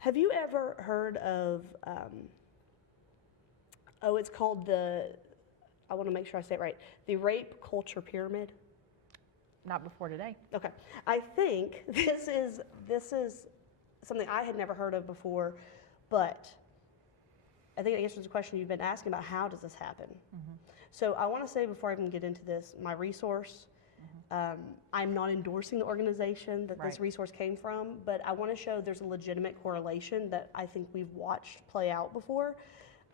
Have you ever heard of, it's called I want to make sure I say it right, the rape culture pyramid? Not before today. Okay. I think this is something I had never heard of before, but I think it answers the question you've been asking about how does this happen. So I want to say before I even get into this, my resource, I'm not endorsing the organization that this resource came from, but I want to show there's a legitimate correlation that I think we've watched play out before.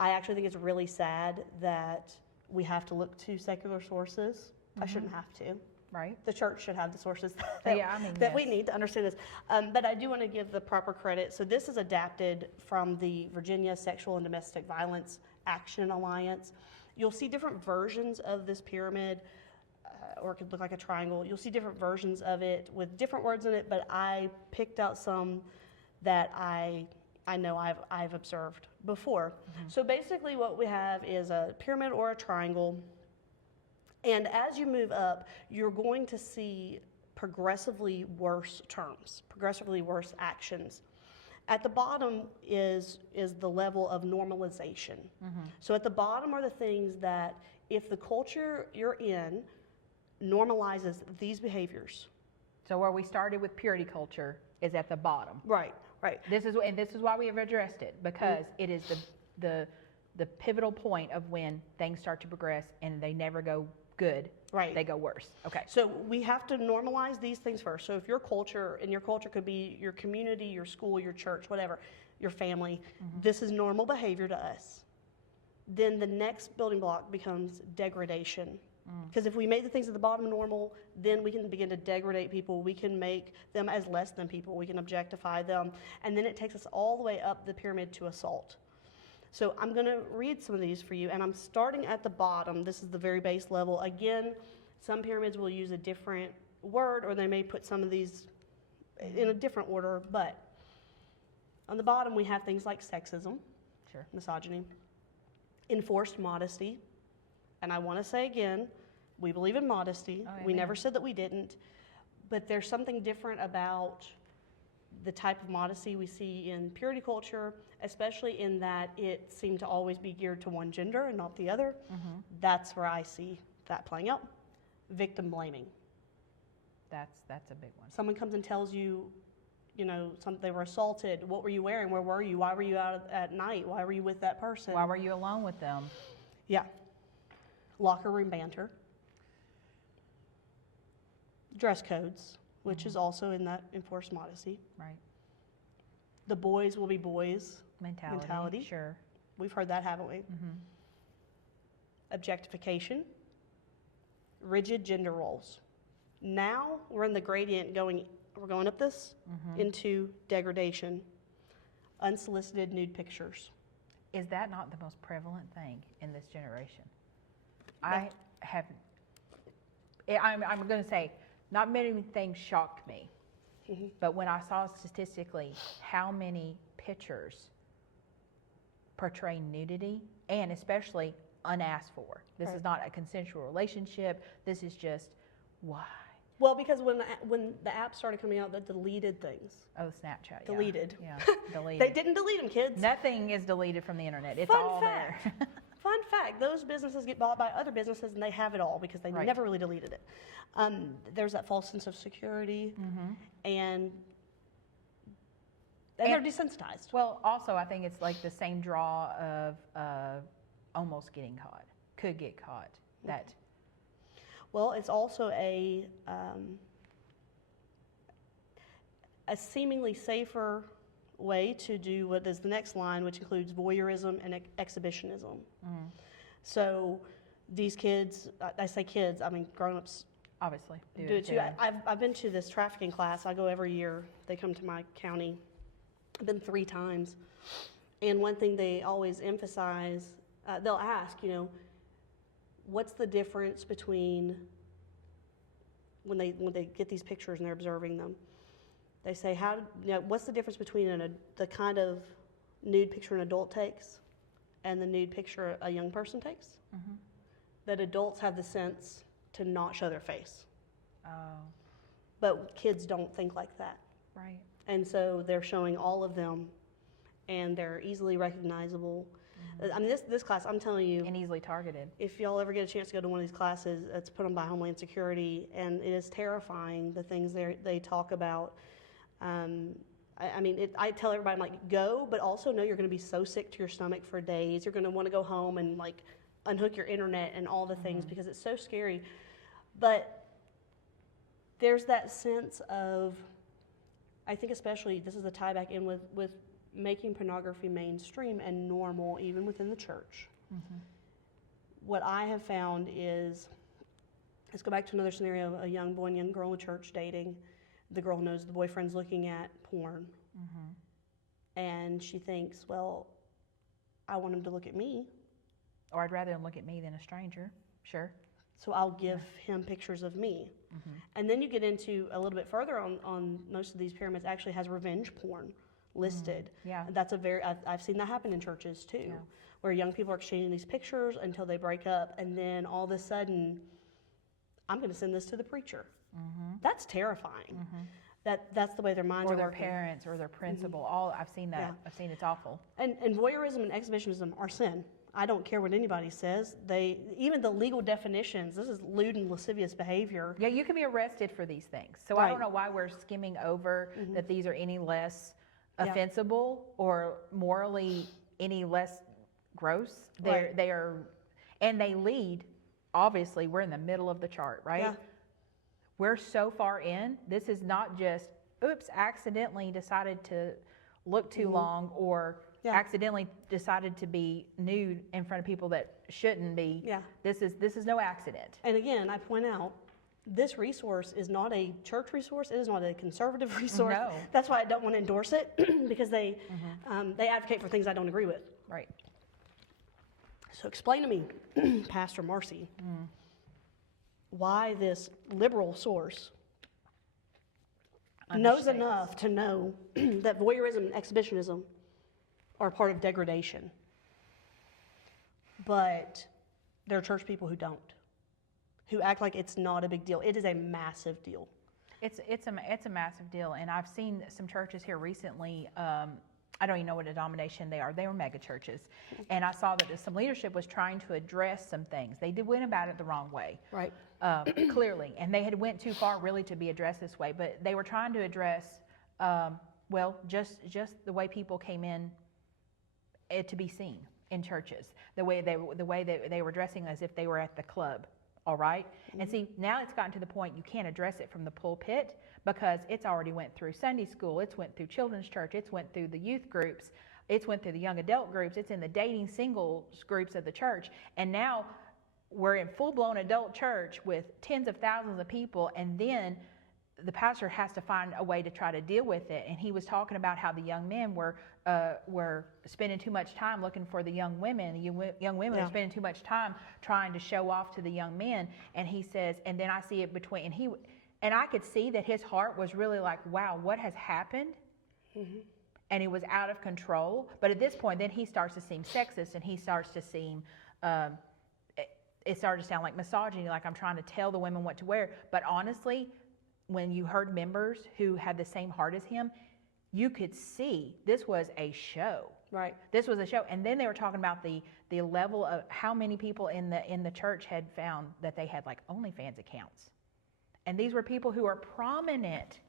I actually think it's really sad that we have to look to secular sources. I shouldn't have to. Right. The church should have the sources that we need to understand this. But I do want to give the proper credit. So this is adapted from the Virginia Sexual and Domestic Violence Action Alliance. You'll see different versions of this pyramid, or it could look like a triangle. You'll see different versions of it with different words in it, but I picked out some that I know I've observed before. So basically what we have is a pyramid or a triangle. And as you move up, you're going to see progressively worse terms, progressively worse actions. At the bottom is the level of normalization. So at the bottom are the things that if the culture you're in normalizes these behaviors. So where we started with purity culture is at the bottom. Right. This is why we have addressed it, because it is the pivotal point of when things start to progress and they never go good, they go worse. Okay. So we have to normalize these things first. So if your culture, and your culture could be your community, your school, your church, whatever, your family, this is normal behavior to us. Then the next building block becomes degradation. Because if we make the things at the bottom normal, then we can begin to degrade people. We can make them as less than people. We can objectify them. And then it takes us all the way up the pyramid to assault. So I'm going to read some of these for you, and I'm starting at the bottom. This is the very base level. Again, some pyramids will use a different word, or they may put some of these in a different order, but on the bottom we have things like sexism, misogyny, enforced modesty, and I want to say again, we believe in modesty. We never said that we didn't, but there's something different about the type of modesty we see in purity culture, especially in that it seemed to always be geared to one gender and not the other. That's where I see that playing out. Victim blaming. That's a big one. Someone comes and tells you, they were assaulted. What were you wearing? Where were you? Why were you out at night? Why were you with that person? Why were you alone with them? Yeah. Locker room banter. Dress codes, which is also in that enforced modesty. Right. The boys will be boys mentality. Sure. We've heard that, haven't we? Objectification. Rigid gender roles. Now we're in the gradient we're going up this into degradation. Unsolicited nude pictures. Is that not the most prevalent thing in this generation? Yeah. I'm going to say, not many things shocked me, but when I saw statistically how many pictures portray nudity, and especially unasked for. This is not a consensual relationship. This is just, why? Well, because when the app started coming out that deleted things. Oh, Snapchat. Deleted. Yeah, deleted. They didn't delete them, kids. Nothing is deleted from the internet. It's Fun all fact. there. Fun fact, those businesses get bought by other businesses and they have it all because they never really deleted it. There's that false sense of security and they're desensitized. Well, also I think it's like the same draw of almost getting caught, could get caught. That. Well, it's also a seemingly safer way to do what is the next line, which includes voyeurism and exhibitionism. So these kids, I say kids, I mean grown-ups obviously do it too. I've been to this trafficking class. I go every year. They come to my county. I've been 3 times. And one thing they always emphasize, they'll ask, what's the difference between when they get these pictures and they're observing them? They say, what's the difference between the kind of nude picture an adult takes and the nude picture a young person takes? That adults have the sense to not show their face. Oh. But kids don't think like that. Right. And so they're showing all of them and they're easily recognizable. I mean, this class, I'm telling you, And easily targeted. if y'all ever get a chance to go to one of these classes, it's put on by Homeland Security, and it is terrifying, the things they talk about. I mean, I tell everybody, I'm like, go, but also know you're going to be so sick to your stomach for days. You're going to want to go home and like unhook your internet and all the things because it's so scary. But there's that sense of, I think especially, this is the tie back in with making pornography mainstream and normal even within the church. What I have found is, let's go back to another scenario, a young boy and young girl in church dating. The girl knows the boyfriend's looking at porn. And she thinks, well, I want him to look at me. Or I'd rather him look at me than a stranger. Sure. So I'll give him pictures of me. And then you get into a little bit further on most of these pyramids actually has revenge porn listed. Yeah. That's I've seen that happen in churches too, where young people are exchanging these pictures until they break up, and then all of a sudden, I'm going to send this to the preacher. That's terrifying. That's the way their minds Or are their working. parents or their principal. All I've seen that. Yeah. I've seen it's awful. And voyeurism and exhibitionism are sin. I don't care what anybody says. Even the legal definitions, this is lewd and lascivious behavior. Yeah, you can be arrested for these things. So I Right. don't know why we're skimming over that these are any less offensible or morally any less gross. Right. They are, and they lead. Obviously, we're in the middle of the chart, right? Yeah. We're so far in. This is not just, oops, accidentally decided to look too long or accidentally decided to be nude in front of people that shouldn't be. Yeah. This is no accident. And again, I point out, this resource is not a church resource. It is not a conservative resource. No. That's why I don't want to endorse it because they advocate for things I don't agree with. Right. So explain to me, Pastor Marcy, why this liberal source knows enough to know that voyeurism and exhibitionism are part of degradation, but there are church people who don't, who act like it's not a big deal. It is a massive deal. It's a massive deal, and I've seen some churches here recently. I don't even know what denomination they are. They were mega churches, and I saw that some leadership was trying to address some things. They went about it the wrong way, Right. clearly, and they had went too far really to be addressed this way. But they were trying to address, just the way people came in to be seen in churches, the way they were dressing as if they were at the club. All right. And see, now it's gotten to the point you can't address it from the pulpit because it's already went through Sunday school, it's went through children's church, it's went through the youth groups, it's went through the young adult groups, it's in the dating singles groups of the church, and now we're in full-blown adult church with tens of thousands of people, and then the pastor has to find a way to try to deal with it. And he was talking about how the young men were spending too much time looking for the young women. The young women are spending too much time trying to show off to the young men. And he says, and then I see it between, and I could see that his heart was really like, wow, what has happened? And it was out of control. But at this point, then he starts to seem sexist, and he starts to seem, it started to sound like misogyny, like I'm trying to tell the women what to wear. But honestly, when you heard members who had the same heart as him, you could see this was a show. Right. This was a show. And then they were talking about the level of how many people in the church had found that they had like OnlyFans accounts. And these were people who are prominent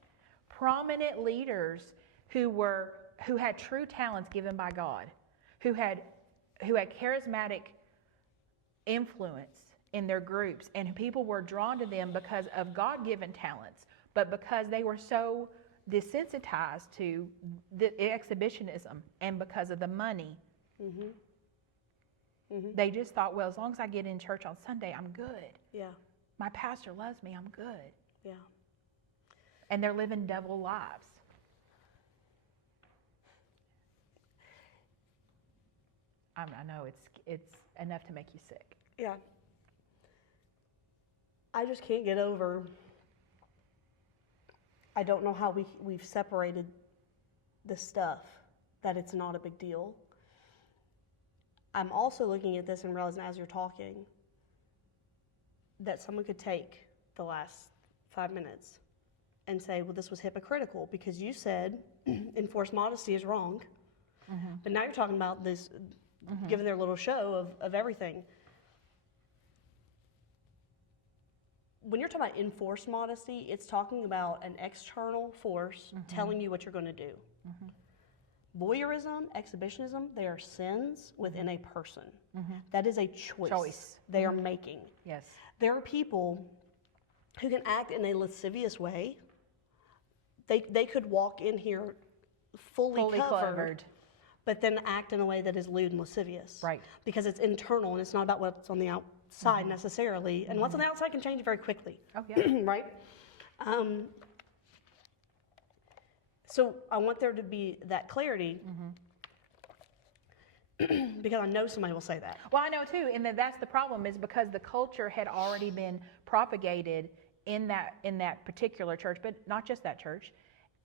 leaders who had true talents given by God, who had charismatic influence in their groups, and people were drawn to them because of God-given talents, but because they were so desensitized to the exhibitionism and because of the money, they just thought, well, as long as I get in church on Sunday, I'm good. Yeah. My pastor loves me, I'm good. Yeah. And they're living double lives. I know it's enough to make you sick. Yeah. I just can't get over, I don't know how we've separated this stuff, that it's not a big deal. I'm also looking at this and realizing as you're talking that someone could take the last 5 minutes and say, well, this was hypocritical because you said enforced modesty is wrong. But now you're talking about this, giving their little show of everything. When you're talking about enforced modesty, it's talking about an external force telling you what you're going to do. Voyeurism, exhibitionism, they are sins within a person. That is a choice they are making. Yes. There are people who can act in a lascivious way. They could walk in here fully covered, but then act in a way that is lewd and lascivious. Right. Because it's internal and it's not about what's on the outside necessarily. And what's on the outside can change very quickly. Oh, yeah. Right? So I want there to be that clarity because I know somebody will say that. Well, I know too, and that's the problem, is because the culture had already been propagated in that particular church, but not just that church,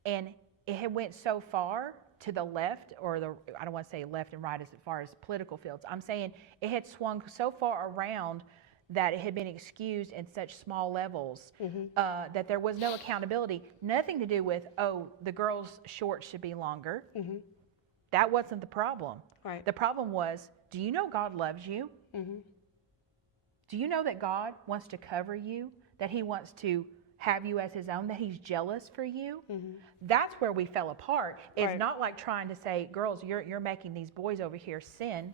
and it had went so far to the left, or I don't want to say left and right as far as political fields. I'm saying it had swung so far around that it had been excused in such small levels that there was no accountability. Nothing to do with, the girls' shorts should be longer. That wasn't the problem. Right. The problem was, do you know God loves you? Do you know that God wants to cover you? That he wants to have you as his own? That he's jealous for you? That's where we fell apart. It's not like trying to say, girls, you're making these boys over here sin.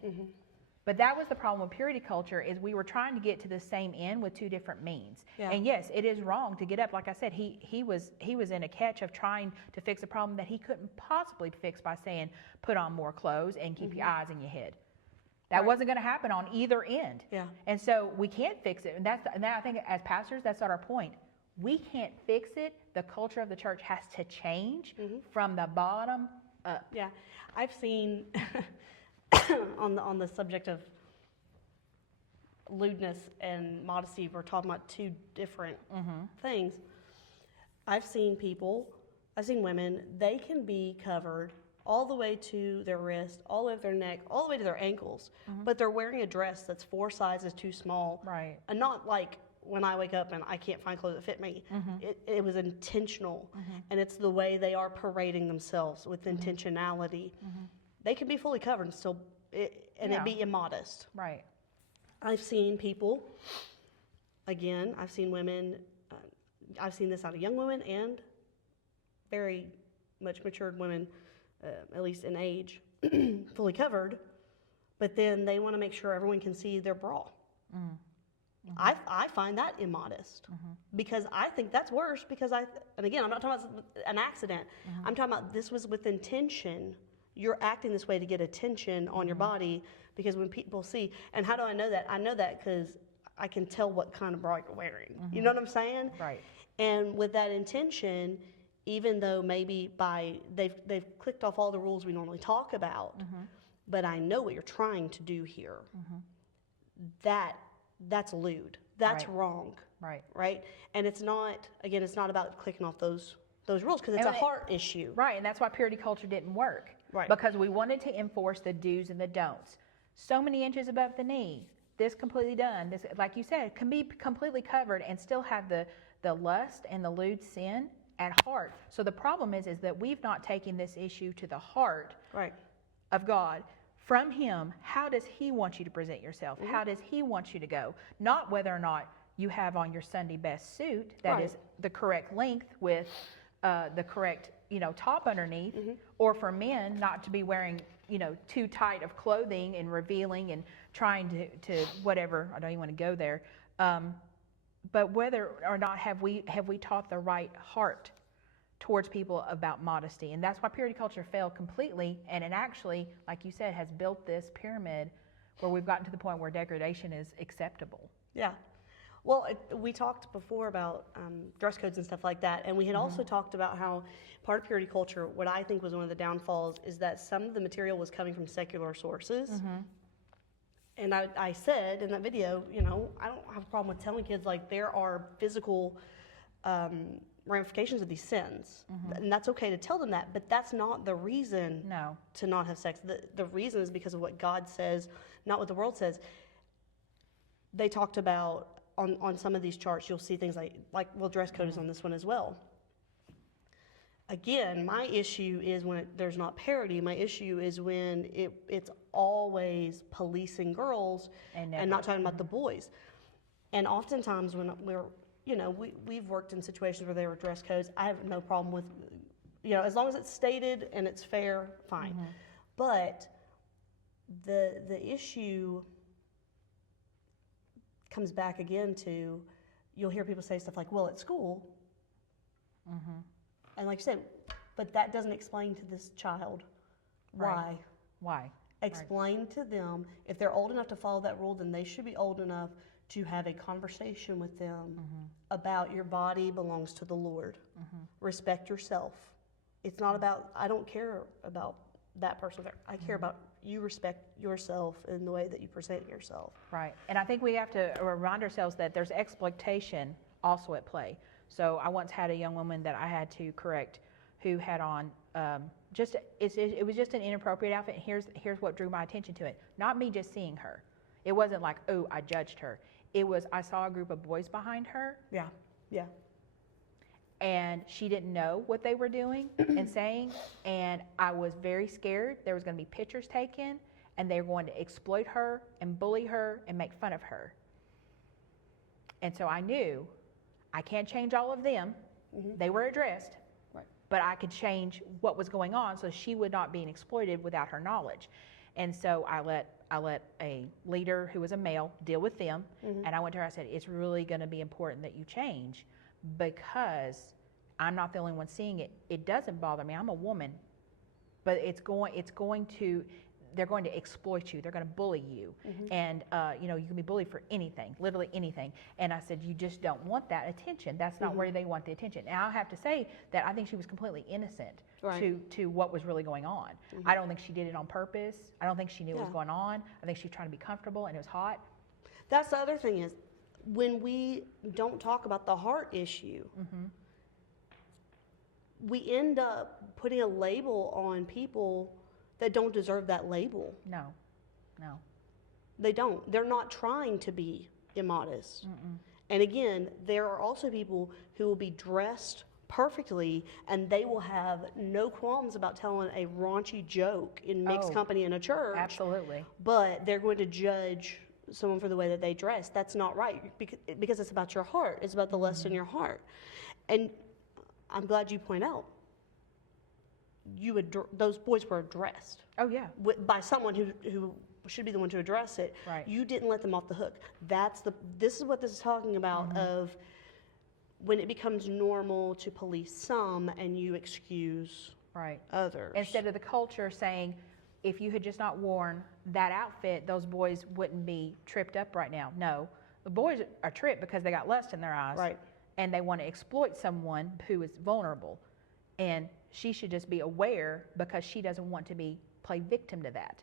But that was the problem with purity culture, is we were trying to get to the same end with two different means. Yeah. And yes, it is wrong to get up. Like I said, he was in a catch of trying to fix a problem that he couldn't possibly fix by saying, put on more clothes and keep your eyes in your head. That wasn't going to happen on either end. Yeah. And so we can't fix it. And I think as pastors, that's not our point. We can't fix it. The culture of the church has to change from the bottom up. Yeah. I've seen on the subject of lewdness and modesty, we're talking about two different things. I've seen women, they can be covered all the way to their wrist, all the way to their neck, all the way to their ankles, but they're wearing a dress that's 4 sizes too small. Right. And not like when I wake up and I can't find clothes that fit me. It was intentional, and it's the way they are parading themselves with intentionality. They can be fully covered and still, it be immodest. Right. I've seen people, again, I've seen women, I've seen this out of young women and very much matured women, at least in age, fully covered, but then they want to make sure everyone can see their bra. I find that immodest because I think that's worse because and again, I'm not talking about an accident. I'm talking about this was with intention. You're acting this way to get attention on your body because when people see, and how do I know that? I know that because I can tell what kind of bra you're wearing. You know what I'm saying? Right. And with that intention, even though maybe they've clicked off all the rules we normally talk about, but I know what you're trying to do here. That's lewd. That's wrong. Right. Right? And it's not about clicking off those rules because it's a heart issue. Right, and that's why purity culture didn't work. Right. Because we wanted to enforce the do's and the don'ts. So many inches above the knee, this completely done, this, like you said, can be completely covered and still have the lust and the lewd sin at heart. So the problem is that we've not taken this issue to the heart of God. From him, how does he want you to present yourself? How does he want you to go? Not whether or not you have on your Sunday best suit that is the correct length with the correct top underneath, or for men not to be wearing too tight of clothing and revealing and trying to whatever. I don't even want to go there. But whether or not have we taught the right heart towards people about modesty, and that's why purity culture failed completely. And it actually, like you said, has built this pyramid where we've gotten to the point where degradation is acceptable. Yeah. Well, we talked before about dress codes and stuff like that, and we had also talked about how part of purity culture, what I think was one of the downfalls, is that some of the material was coming from secular sources. And I said in that video, I don't have a problem with telling kids, like, there are physical ramifications of these sins, and that's okay to tell them that, but that's not the reason to not have sex. The reason is because of what God says, not what the world says. They talked about, on some of these charts, you'll see things like dress code is on this one as well. Again, my issue is when there's not parity. My issue is when it's always policing girls and not talking about the boys. And oftentimes when we've worked in situations where there were dress codes. I have no problem with, as long as it's stated and it's fair, fine. But the issue comes back again to, you'll hear people say stuff like, well, at school, and like you said, but that doesn't explain to this child why. Why? Explain to them, if they're old enough to follow that rule, then they should be old enough to have a conversation with them about your body belongs to the Lord. Respect yourself. It's not about, I don't care about that person there. I care about you respect yourself in the way that you present yourself. Right. And I think we have to remind ourselves that there's exploitation also at play. So I once had a young woman that I had to correct who had on it was just an inappropriate outfit. And here's what drew my attention to it. Not me just seeing her. It wasn't like, oh, I judged her. It was, I saw a group of boys behind her. Yeah. And she didn't know what they were doing and saying. And I was very scared. There was going to be pictures taken, and they were going to exploit her and bully her and make fun of her. And so I knew I can't change all of them. They were addressed. Right. But I could change what was going on so she would not be exploited without her knowledge. And so I let a leader who was a male deal with them. And I went to her, I said, it's really going to be important that you change, because I'm not the only one seeing it. It doesn't bother me. I'm a woman, but they're going to exploit you. They're going to bully you. And, you can be bullied for anything, literally anything. And I said, you just don't want that attention. That's not where they want the attention. Now, I have to say that I think she was completely innocent to what was really going on. I don't think she did it on purpose. I don't think she knew what was going on. I think she was trying to be comfortable, and it was hot. That's the other thing is, when we don't talk about the heart issue, we end up putting a label on people that don't deserve that label. No. They don't. They're not trying to be immodest. And again, there are also people who will be dressed perfectly, and they will have no qualms about telling a raunchy joke in mixed company in a church. Absolutely. But they're going to judge someone for the way that they dress. That's not right, because it's about your heart. It's about the lust in your heart. And I'm glad you point out, those boys were addressed. Oh, yeah. By someone who should be the one to address it. Right. You didn't let them off the hook. This is what this is talking about, of when it becomes normal to police some and you excuse others. Instead of the culture saying, if you had just not worn that outfit, those boys wouldn't be tripped up right now. No, the boys are tripped because they got lust in their eyes. Right. And they want to exploit someone who is vulnerable. And she should just be aware, because she doesn't want to play victim to that.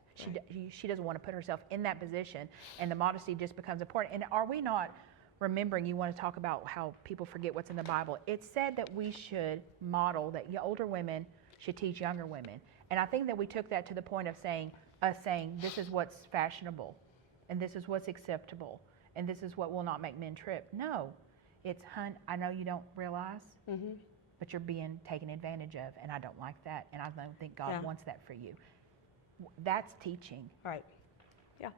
She doesn't want to put herself in that position, and the modesty just becomes important. And are we not remembering, you want to talk about how people forget what's in the Bible? It said that we should model, that older women should teach younger women. And I think that we took that to the point of saying this is what's fashionable, and this is what's acceptable, and this is what will not make men trip. No, it's, hun, I know you don't realize, but you're being taken advantage of, and I don't like that, and I don't think God wants that for you. That's teaching. Right. Yeah.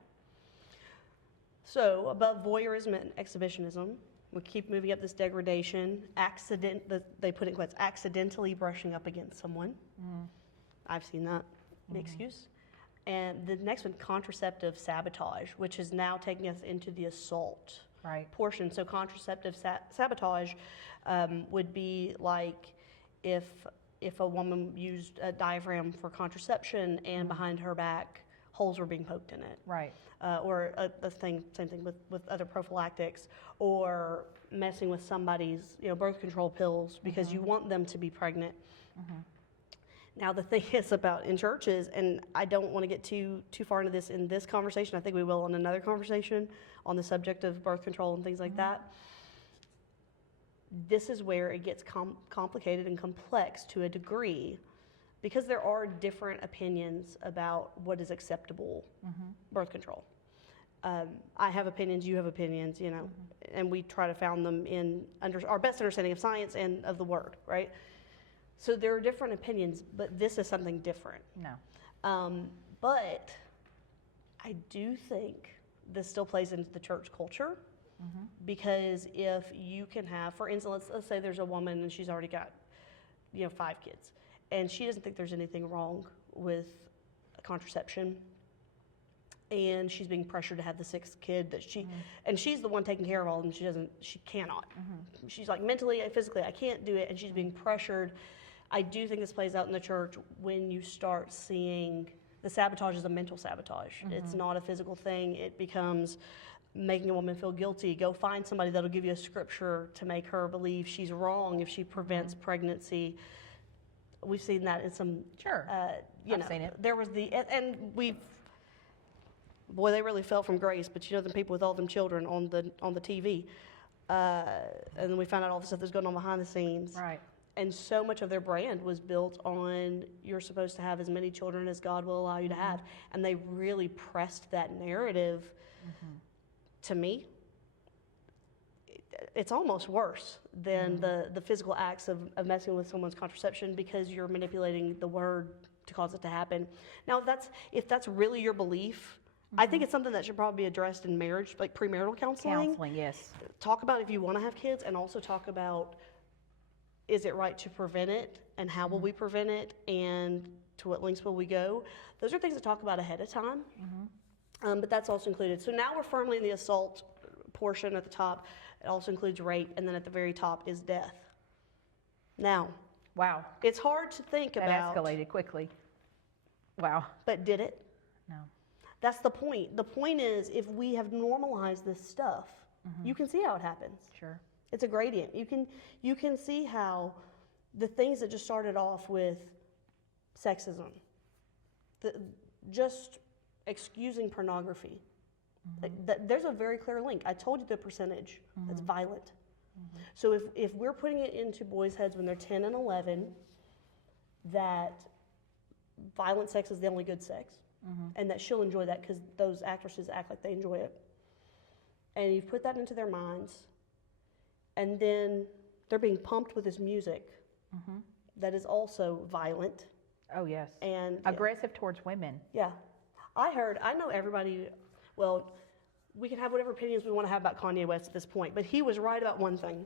So above voyeurism and exhibitionism, we keep moving up this degradation. They put it in quotes, accidentally brushing up against someone. I've seen that excuse. And the next one, contraceptive sabotage, which is now taking us into the assault portion. So contraceptive sabotage would be like if a woman used a diaphragm for contraception and behind her back holes were being poked in it. Right. Or same thing with other prophylactics, or messing with somebody's birth control pills because you want them to be pregnant. Now the thing is about in churches, and I don't want to get too far into this in this conversation. I think we will in another conversation on the subject of birth control and things like that. This is where it gets complicated and complex to a degree, because there are different opinions about what is acceptable birth control. I have opinions, you have opinions, and we try to found them in our best understanding of science and of the Word, right? So there are different opinions, but this is something different. No. But I do think this still plays into the church culture, because if you can have, for instance, let's say there's a woman and she's already got, 5 kids, and she doesn't think there's anything wrong with contraception, and she's being pressured to have the 6th kid that and she's the one taking care of all of them. She cannot. She's like, mentally, physically, I can't do it, and she's being pressured. I do think this plays out in the church when you start seeing the sabotage is a mental sabotage. It's not a physical thing. It becomes making a woman feel guilty. Go find somebody that'll give you a scripture to make her believe she's wrong if she prevents pregnancy. We've seen that in some. Sure. I've seen it. There was and boy, they really fell from grace. But them people with all them children on the TV, and then we found out all the stuff that's going on behind the scenes. Right. And so much of their brand was built on you're supposed to have as many children as God will allow you to have. And they really pressed that narrative. To me, it's almost worse than the physical acts of messing with someone's contraception, because you're manipulating the word to cause it to happen. Now, if that's really your belief, I think it's something that should probably be addressed in marriage, like premarital counseling. Counseling, yes. Talk about if you want to have kids, and also talk about, is it right to prevent it, and how will we prevent it, and to what lengths will we go? Those are things to talk about ahead of time. But that's also included. So now we're firmly in the assault portion at the top. It also includes rape, and then at the very top is death. Now, wow, it's hard to think about. That escalated quickly. Wow. But did it? No. That's the point. The point is, if we have normalized this stuff, you can see how it happens. Sure. It's a gradient. You can see how the things that just started off with sexism, just excusing pornography, there's a very clear link. I told you the percentage that's violent. So if we're putting it into boys' heads when they're 10 and 11 that violent sex is the only good sex, and that she'll enjoy that because those actresses act like they enjoy it, and you've put that into their minds, and then they're being pumped with this music that is also violent. Oh, yes. And aggressive towards women. Yeah. I know everybody, well, we can have whatever opinions we want to have about Kanye West at this point, but he was right about one thing.